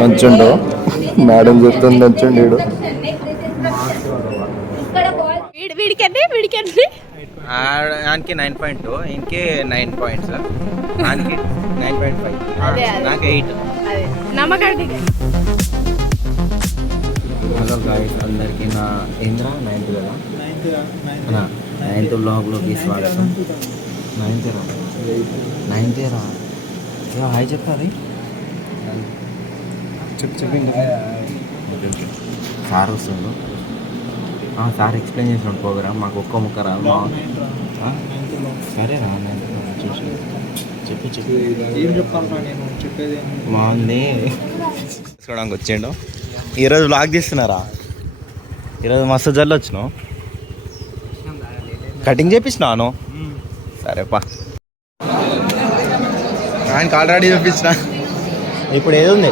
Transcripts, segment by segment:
మంచుండు madam చెప్తుంది నచ్చుండు ఆయనకి 9.2 ఇంకే 9 పాయింట్స్ ఆయనకి 9.5 నాకు 8 హలో గాయ్స్ అందరికీ నా ఏంద్రా 9th కదా 9th బ్లాగ్లోకి స్వాగతం 9th రా హాయ్ చెప్తారు చెప్పింది సార్ వస్తుండు సార్ ఎక్స్ప్లెయిన్ చేసినాడు ప్రోగ్రామ్ మాకు ఒక్క ముక్క రాదు సరే రా చూసి చెప్పి ఏం చెప్పాలరా నేను చెప్పేది బాగుంది తీసుకోవడానికి వచ్చిండు ఈరోజు బ్లాగ్ తీస్తున్నారా ఈరోజు మస్తు జల్లు వచ్చినావు కటింగ్ చేపించినాను సరేపా ఆయనకి ఆల్రెడీ చూపించిన ఇప్పుడు ఏది ఉంది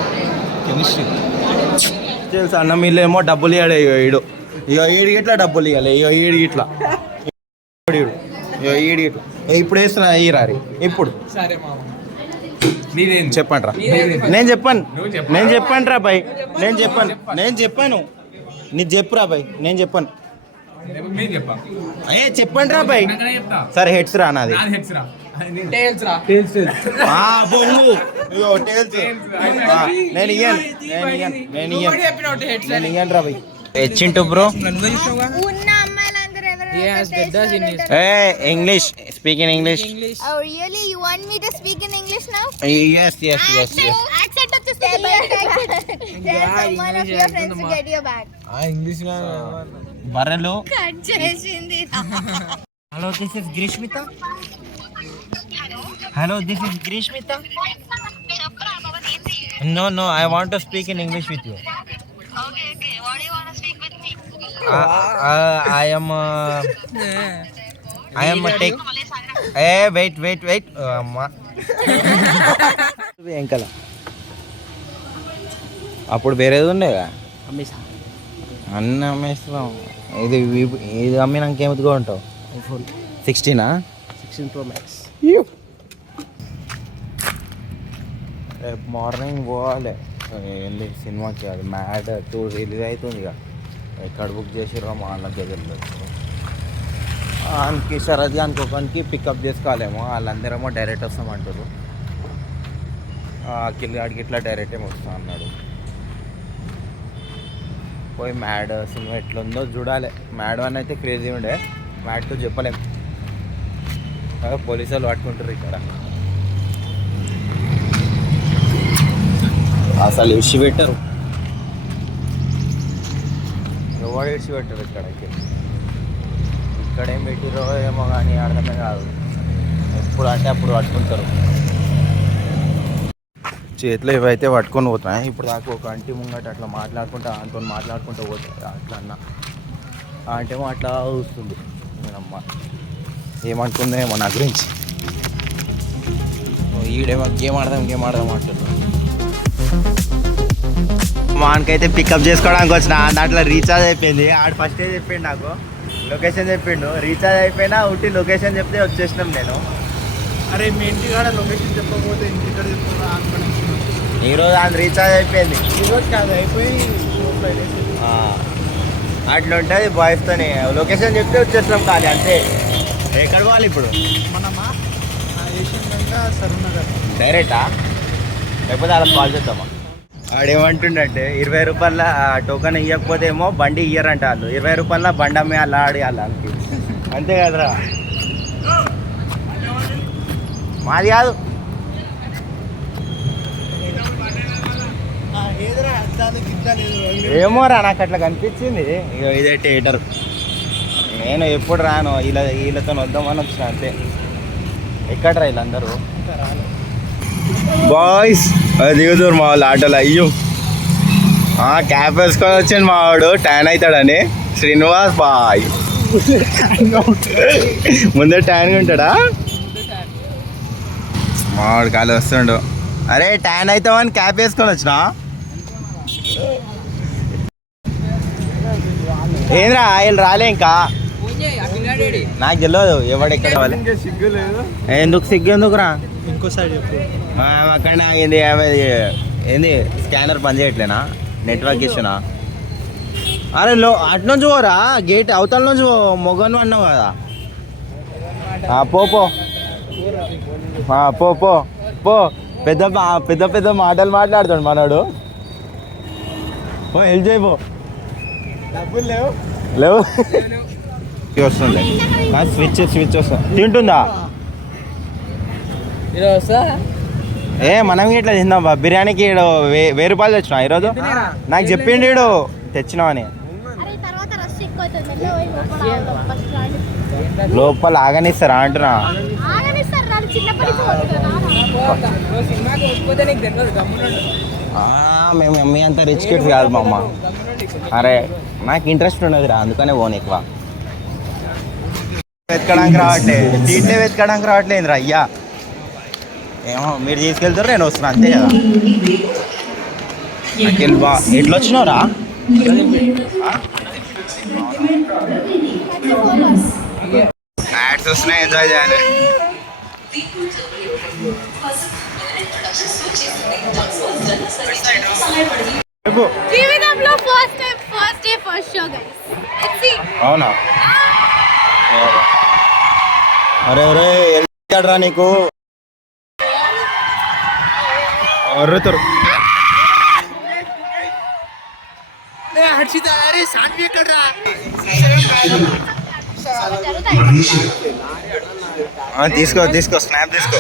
కెమిస్ట్రీ తెలుసు అన్న మీళ్ళేమో డబ్బులు ఇవ్వడు ఇక ఈడికి ఇట్లా డబ్బులు ఇవ్వాలి ఇక ఈడికి ఇట్లా ఈడికి ఇట్లా ఇప్పుడు వేస్తున్నా ఈరారి ఇప్పుడు సరే మామ చెప్పండి రా నేను చెప్పాను రా బాయ్ నేను చెప్పాను నీకు చెప్పురా బాయ్ నేను చెప్పాను చెప్పండి రా బాయ్ సరే హెడ్స్ రా నాది నేను ఇయ్యను రా బాయ్ హెచ్చింటు bro English. Speak in English. Oh really? You want me to speak in English now? Yes. Accent to tell someone of your friends to get your back. English Barelo. Cut chesindi. Hello, this is Grishmita. Hello, this is Grishmita. No, I want to speak in English with you. Okay. What do you want to speak with me? I am take. Hey, wait. అమ్మా వెంకల అప్పుడు వేరేది ఉండేగా అన్నీ అమ్మేస్తున్నాం ఇది అమ్మినాక ఏమిదిగా ఉంటావు iPhone 16 Pro Max. రేపు morning పోవాలి వెళ్ళి సినిమాకి అది మ్యాడ్ 2 రిలీజ్ అవుతుంది ఇక ఎక్కడ బుక్ చేసిర్రో మా అన్న దగ్గరలో ఆయనకి శరత్ గానికి ఒకరికి పికప్ చేసుకోవాలేమో వాళ్ళందరేమో డైరెక్ట్ వస్తామంటారు అఖిల్ గాడికి ఇట్లా డైరెక్ట్ ఏమో వస్తా అన్నాడు పోయి మ్యాడ్ సినిమా ఎట్లుందో చూడాలి మ్యాడ్ అని అయితే క్రేజీ ఉండే మ్యాడ్ 2 చెప్పలేం పోలీసు వాళ్ళు పట్టుకుంటారు ఇక్కడ అసలు ఇడిచి పెట్టరు ఎవరు ఇడిచి పెట్టరు ఇక్కడేం పెట్టిరో ఏమో కానీ అర్థమే కాదు ఎప్పుడు అంటే అప్పుడు పట్టుకుంటారు చేతిలో ఇవైతే పట్టుకొని పోతున్నాయి ఇప్పుడు దాకా ఒక అంటి ముంగట అట్లా మాట్లాడుకుంటూ పోతాయి అట్లా అన్న ఆ అంటేమో అట్లా చూస్తుంది నేనమ్మ ఏమనుకుందేమో నా గురించి ఈడేమో గేమ్ ఆడదాం అంటున్నాడు మాకైతే పికప్ చేసుకోవడానికి వచ్చిన దాంట్లో రీఛార్జ్ అయిపోయింది ఆడు ఫస్టే చెప్పిండు నాకు లొకేషన్ చెప్పిండు రీఛార్జ్ అయిపోయినా ఉట్టి లొకేషన్ చెప్తే వచ్చేసినాం నేను అరే మీ ఇంటికాడ లొకేషన్ చెప్పకపోతే ఇంటికాడ చెప్తున్నా ఈరోజు ఆయన రీఛార్జ్ అయిపోయింది ఈరోజు కాదు అయిపోయి 4-5 days అట్లా ఉంటుంది బాయ్స్తోని లొకేషన్ చెప్తే వచ్చేసినాం కానీ అంతే ఎక్కడ పోవాలి ఇప్పుడు మనమా ఏషియన్ సరునగర్ డైరెక్టా లేకపోతే అలా కాల్ చేద్దామా ఆడేమంటుండంటే 20 రూపాయల టోకన్ ఇవ్వకపోతే ఏమో బండి ఇయ్యరంట వాళ్ళు 20 రూపాయల బండి అమ్మే అలా ఆడియాలి అంతే కదరా మాది కాదు ఏమోరా నాకు అట్లా కనిపించింది ఇక ఇదే థియేటర్ నేను ఎప్పుడు రాను వీళ్ళతో వద్దామని వచ్చిన అంతే ఎక్కడరా వీళ్ళందరూ బాయ్స్ దిగుతారు మా వాళ్ళు ఆటోలో అయ్యో క్యాప్ వేసుకొని వచ్చాను మా వాడు ట్యాన్ అవుతాడని శ్రీనివాస్ బాయ్ ముందే ట్యాన్గా ఉంటాడా మా వాడు కాలు వస్తుండు అరే ట్యాన్ అవుతామని క్యాప్ వేసుకొని వచ్చినా ఏంద్రా వీళ్ళు రాలే ఇంకా నాకు తెలియదు ఎవడెక్కడ ఎందుకు సిగ్గు ఎందుకురా ఇంకోసారి చెప్పు. అక్కడ ఏంది ఏంది స్కానర్ పని చేయట్లేనా? నెట్వర్క్ ఇష్యూనా? అరే అట్నుంచి పోరా, గేట్ అవతల నుంచి మొగను అన్నావు కదా. పో పో పో పో పో. పెద్ద పెద్ద పెద్ద మాటలు మాట్లాడుతాడు మనోడు. హెల్ప్ చేయి పో. డబ్బులు లేవు. లేవు వస్తుంది స్విచ్ వస్తుంది. తింటుందా? మనం ఇట్లా తిందాం బా. బిర్యానీకి 1000 రూపాయలు తెచ్చినా ఈరోజు. నాకు చెప్పిండు వీడు తెచ్చినావని. లోపల ఆగనిస్తారా అంటున్నా. మేము మమ్మీ అంత రిచ్ కిడ్స్ కాదు మా అమ్మ. అరే నాకు ఇంట్రెస్ట్ ఉండదురా, అందుకనే పోను ఎక్కువ. వెతకడానికి రావట్లేదురా అయ్యా. ఏమో మీరు తీసుకెళ్తారు, నేను వస్తున్నా అంతే కదా. ఎట్లా వచ్చినావురా? యాడ్స్ వస్తున్నాయి, ఎంజాయ్ చేయాలి. జీవితంలో first day first show guys. Let's see. అవునా? అరే అరే ఎల్లురా నీకు అర్రుతారు. హర్షిత అరే సాన్వి ఎక్కడ్రా? తీసుకో స్నాప్ తీసుకో.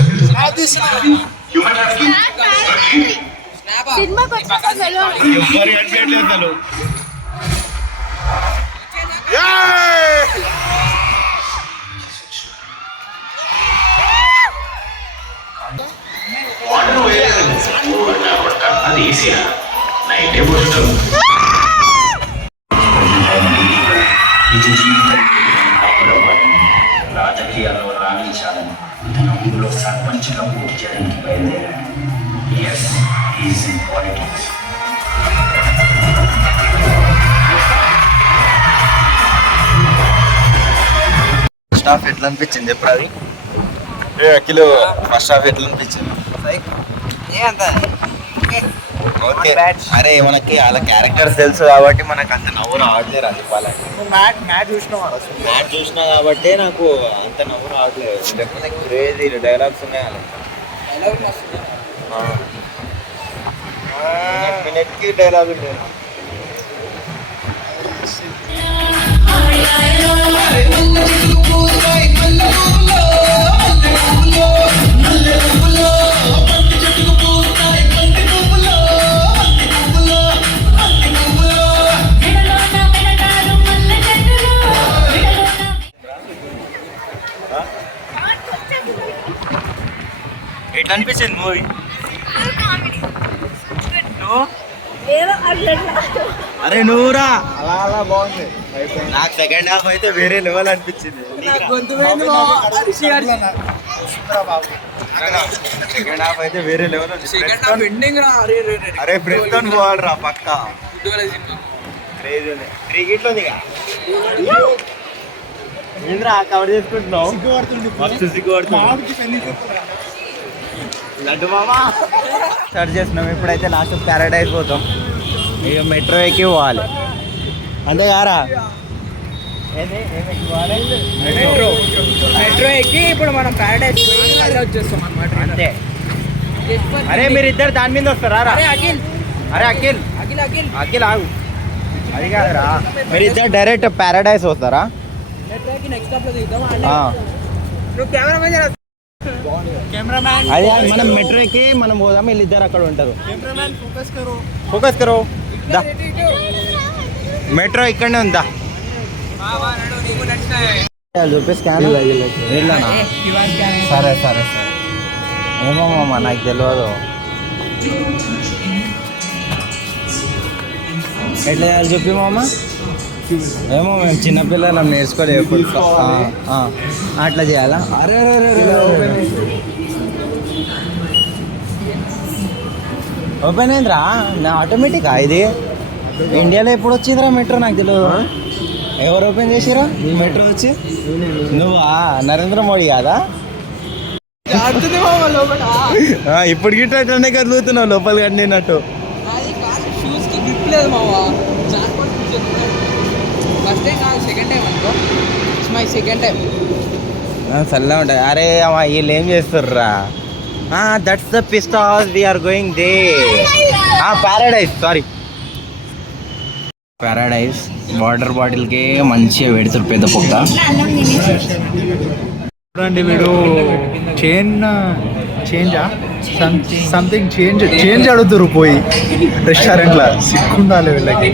సినిమాకి వచ్చాక అది ఈజీయా? నైటే పోతాం. రాజకీయాల్లో రాణించాలని తన ఊళ్ళో సర్పంచ్గా పోటీ చేయడానికి బయలుదేరాడు. Yes, is in politics. First half ఎట్లా అనిపించింది చెప్పు అది. అఖిల్ ఫస్ట్ హాఫ్ ఎట్లా అనిపించింది? ఓకే. అరే మనకి వాళ్ళ క్యారెక్టర్స్ తెలుసు కాబట్టి మనకు అంత నవ్వు రావట్లేదు. అది చెప్పాలంటే మ్యాచ్ చూసినా కాబట్టి నాకు అంత నవ్వు రావట్లేదు. లేకపోతే క్రేజీ డైలాగ్స్ ఉన్నాయి మినిట్కి డైలాగ్ ఉంటాయి. ఎట్లా అనిపించింది మూవీ? అరే నువ్వురా అలా బాగుంది. నాకు సెకండ్ హాఫ్ అయితే వేరే లెవెల్ అనిపించింది. సెకండ్ హాఫ్ అయితే వేరే లెవెల్. అరే ఫ్రెండ్స్ తో పోవాలరా పక్క. క్రేజీ క్రికెట్ లో ఏంద్రా కవర్ చేసుకుంటున్నావు? లడ్డు మామా స్టార్ట్ చేస్తున్నాం. ఇప్పుడైతే లాస్ట్ ప్యారడైజ్ పోతాం. ఇక మెట్రో ఎక్కి పోవాలి అంతే కారా? మెట్రో ఎక్కి ఇప్పుడు మనం ప్యారడైజ్ వచ్చేస్తాం అన్నమాట. అంతే. అరే మీరు ఇద్దరు దాని మీద వస్తారా? అఖిల్ అరే అఖిల్ అఖిల్ ఆగు. అది కాదురా, మీరు ఇద్దరు డైరెక్ట్ ప్యారడైజ్ వస్తారా? అదే మనం మెట్రో ఎక్కి మనం పోదాం. వీళ్ళిద్దరు అక్కడ ఉంటారు. ఫోకస్ కరో. మెట్రో ఇక్కడనే ఉందా? చూపి స్కాన్. సరే సరే సరే. ఏమో మామ నాకు తెలియదు. ఎట్లా చేయాలి చూపి మామ. ఏమో మేము చిన్నపిల్లలు నేర్చుకోలేదు ఎప్పుడు. అట్లా చేయాలా? అరే ఓపెన్ అయిందిరా నా ఆటోమేటిక్గా. ఇది ఇండియాలో ఎప్పుడు వచ్చిందిరా మెట్రో? నాకు తెలియదు. ఎవరు ఓపెన్ చేసిరా మెట్రో వచ్చి? నువ్వా? నరేంద్ర మోడీ కాదా? జారుతుంది మామ లోపల. ఇప్పుడు గిట్ట అట్లనే కదులుతున్నావు లోపల కట్టినట్టు. అది కాదు, షూస్ కి గ్రిప్ లేదు మామ. ఫస్ట్ టైం కాదు, సెకండ్ టైం అనుకో. It's my second time. చల్లగా ఉంటుంది. అరే అమ్మా వీళ్ళు ఏం చేస్తుర్రా? That's the Pista House we're going there. Paradise, sorry Paradise. Water బాటిల్కి మంచిగా పెడుతురు పెద్ద పొక్క. చూడండి వీడు చేంజా సంథింగ్ చేంజ్ అడుగుతారు పోయి రెస్టారెంట్లో. సిక్కుండాలి వీళ్ళకి.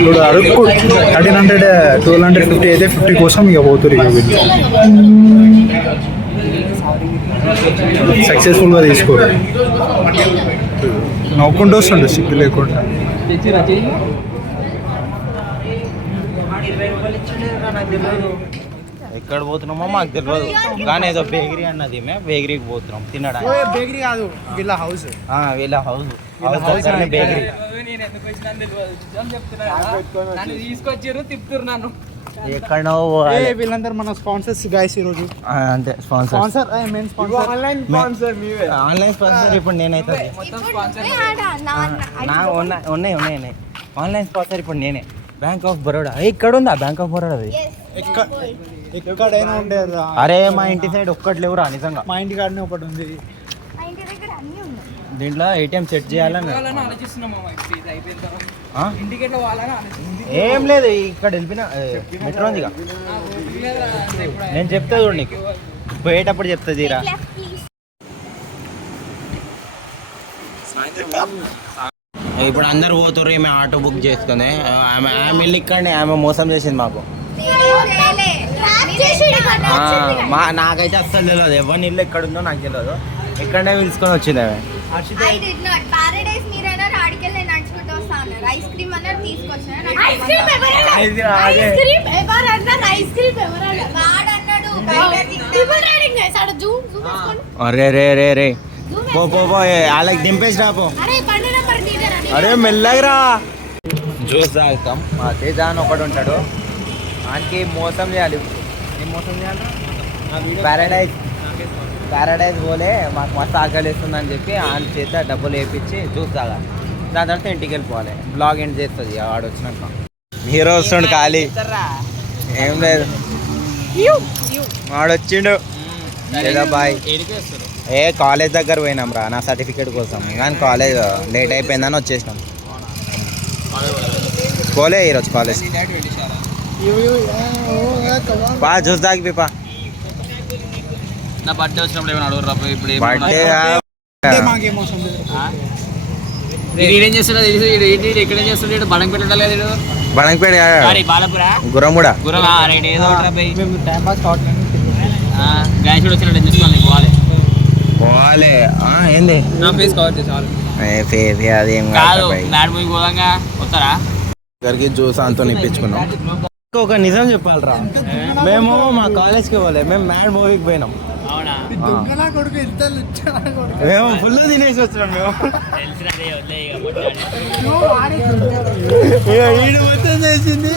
ఇప్పుడు అడుగు 1300 1250 అయితే 50 కోసం ఇక పోతురు. ఇక వీళ్ళు సక్సెస్ఫుల్గా తీసుకోరు. నవ్వుకుంటూ వస్తుండే సిగ్గు లేకుండా. ఎక్కడ పోతున్నామో మాకు తెలియదు, కానీ ఏదో బేకరీ అన్నది. మేము బేకరీకి పోతున్నాం తినడానికి. బేకరీ కాదు, వీళ్ళ హౌస్. వీళ్ళ హౌస్ బేకరీ. తీసుకొచ్చారు, తిప్పుతారు నన్ను. ఎక్కడో వీళ్ళందరూ మన స్పాన్సర్స్ గైస్ ఈరోజు. అంతే sponsor. Online sponsor. Online sponsor ఇప్పుడు నేనైతే ఉన్నాయి. ఆన్లైన్ స్పాన్సర్ ఇప్పుడు నేనే. బ్యాంక్ ఆఫ్ బరోడా ఇక్కడ ఉందా? బ్యాంక్ ఆఫ్ బరోడా అది ఎక్కడైనా ఉండేది. అరే మా ఇంటి సైడ్ ఒక్కటి లేవురా నిజంగా. మా ఇంటి కాడనే ఒకటి ఉంది. దీంట్లో ఏటీఎం సెట్ చేయాలని ఏం లేదు. ఇక్కడ వెళ్ళిపోయినా మెట్రో ఉందిగా. నేను చెప్తా చూడు, నీకు పోయేటప్పుడు చెప్తా తీరా. ఇప్పుడు అందరు పోతుర్రు. ఈమె ఆటో బుక్ చేసుకుంది. ఆమె వెళ్ళి ఇక్కడనే ఆమె మోసం చేసింది మాకు. నాకైతే అస్సలు తెలియదు. ఎవరిని ఇల్లు ఎక్కడ ఉందో నాకు తెలియదు. ఇక్కడనే పిలుచుకొని వచ్చింది ఆమె. అరే రే రే రే పో వాళ్ళకి దింపేసి రాపో. అరే మెల్లగరా. జ్యూస్ తాగుతాం. మా తేజ అని ఒకడు ఉంటాడు, ఆయనకి మోసం చేయాలి. ఏం మోసం చేయాలి? ప్యారడైజ్ పోలే మాకు మస్తు ఆకలి వేస్తుందని చెప్పి ఆయన చేత డబ్బులు వేయించి జ్యూస్ తాగాలి. దాని తర్వాత ఇంటికి వెళ్ళిపోవాలి. బ్లాగ్ ఎండ్ చేస్తుంది వాడు వచ్చినాక. హీరో వస్తుండు ఖాళీ ఏం లేదు. వాడు వచ్చిండు. బాయ్. కాలేజ్ దగ్గర పోయినాం రా నా సర్టిఫికేట్ కోసం. కానీ కాలేజ్ లేట్ అయిపోయిందని వచ్చేసినాం. పోలే ఈరోజు కాలేజ్. బా జ్యూస్ తాగి పీపా. నా బర్త్డే వచ్చినప్పుడు ఏమైనా అడుగురా ఇప్పుడు. బర్త్డే ఏం చేస్తున్నాడు? ఎక్కడ చేస్తున్నాడు? బడంపేట గురంగూడ. గాయసుడు వచ్చినట్టు చూసుకోవాలి. పోవాలి. ఏంది నా ఫేస్ కవర్ చేసాలి. అదేం కాదు. నాడు మూవీ పోదాంగా వస్తారా? దగ్గరికి జ్యూస్ అంతా ఇప్పించుకున్నాం. ఒక నిజం చెప్పాలరా, మేము మా కాలేజ్కి పోలే, మేము మ్యాడ్ మూవీకి పోయినాం. అవునా? మేము ఫుల్ తినేసి వచ్చినాం. మేము ఈడు మొత్తం చేసింది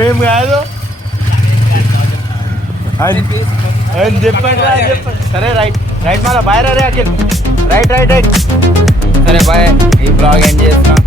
మేము కాదు చెప్పండి. సరే రైట్ మళ్ళీ బాయ్ రా. రైట్ సరే బాయ్. ఈ బ్లాగ్ ఎండ్ చేస్తున్నాం.